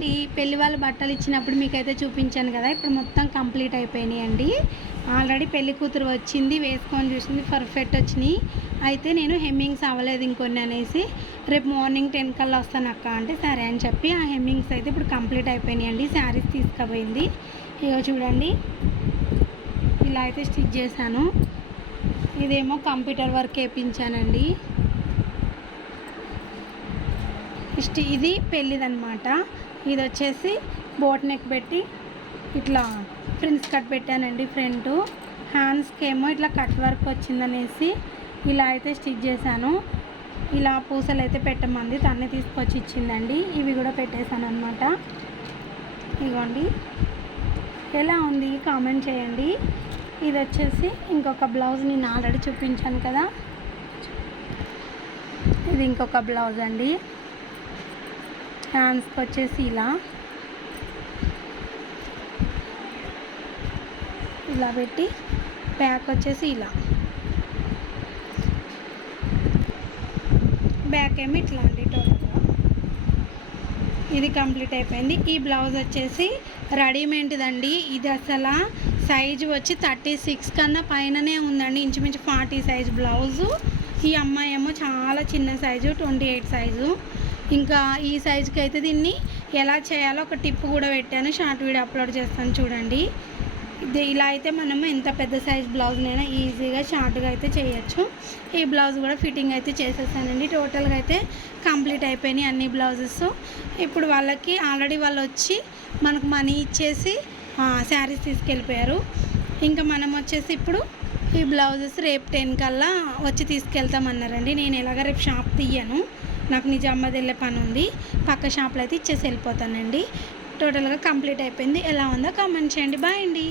అండి పెళ్ళి వాళ్ళ బట్టలు ఇచ్చినప్పుడు మీకైతే చూపించాను కదా ఇప్పుడు మొత్తం కంప్లీట్ అయిపోయినాయి అండి. ఆల్రెడీ పెళ్ళి కూతురు వచ్చింది వేసుకొని చూసింది పర్ఫెక్ట్ వచ్చినాయి. అయితే నేను హెమ్మింగ్స్ అవ్వలేదు ఇంకొన్ని అనేసి రేపు మార్నింగ్ టెన్ కల్లా వస్తాను అక్క అంటే సరే అని చెప్పి ఆ హెమ్మింగ్స్ అయితే ఇప్పుడు కంప్లీట్ అయిపోయినాయి అండి శారీస్ తీసుకుపోయింది. ఇక చూడండి ఇలా అయితే స్టిచ్ చేశాను. ఇదేమో కంప్యూటర్ వర్క్ వేయించానండి. ఇష్ట ఇది పెళ్ళిదనమాట ఇది వచ్చేసి బోట్ నెక్ పెట్టి ఇట్లా ప్రిన్స్ కట్ పెట్టానండి ఫ్రంట్. హ్యాండ్స్కి ఏమో ఇట్లా కట్ వర్క్ వచ్చిందనేసి ఇలా అయితే స్టిచ్ చేశాను. ఇలా పూసలు అయితే పెట్టమంది తన్నే తీసుకొచ్చి ఇచ్చిందండి. ఇవి కూడా పెట్టేశాను అనమాట ఇగోండి. ఎలా ఉంది? కామెంట్ చేయండి. ఇది వచ్చేసి ఇంకొక బ్లౌజ్ నేను ఆల్రెడీ చూపించాను కదా. ఇది ఇంకొక బ్లౌజ్ అండి. హ్యాండ్స్కి వచ్చేసి ఇలా. ఇలా పెట్టి బ్యాక్ వచ్చేసి ఇలా. బ్యాక్ ఏమి ఇట్లా అండి టోటల్గా. ఇది కంప్లీట్ అయిపోయింది. ఈ బ్లౌజ్ వచ్చేసి రెడీమేడ్దండి. ఇది అసలు సైజు వచ్చి థర్టీ సిక్స్ కన్నా పైననే ఉందండి. ఇంచుమించు ఫార్టీ సైజ్ బ్లౌజు. ఈ అమ్మాయి ఏమో చాలా చిన్న సైజు ట్వంటీ ఎయిట్ సైజు. ఇంకా ఈ సైజుకి అయితే దీన్ని ఎలా చేయాలో ఒక టిప్ కూడా పెట్టాను. షార్ట్ వీడియో అప్లోడ్ చేస్తాను చూడండి. ఇది ఇలా అయితే మనము ఎంత పెద్ద సైజ్ బ్లౌజ్నైనా ఈజీగా షార్ట్గా అయితే చేయొచ్చు. ఈ బ్లౌజ్ కూడా ఫిట్టింగ్ అయితే చేసేసానండి. టోటల్గా అయితే కంప్లీట్ అయిపోయినాయి అన్ని బ్లౌజెస్ ఇప్పుడు వాళ్ళకి ఆల్రెడీ వాళ్ళు వచ్చి మనకు మనీ ఇచ్చేసి శారీస్ తీసుకెళ్ళిపోయారు. ఇంకా మనం వచ్చేసి ఇప్పుడు ఈ బ్లౌజెస్ రేపు టెన్ కల్లా వచ్చి తీసుకెళ్తామన్నారండి. నేను ఎలాగ రేపు షాప్ తీయను. నాకు నిజామాబాద్ వెళ్ళే పని ఉంది. పక్క షాప్లో అయితే ఇచ్చేసి వెళ్ళిపోతానండి. టోటల్గా కంప్లీట్ అయిపోయింది. ఎలా ఉందో కామెంట్ చేయండి. బాయ్ అండి.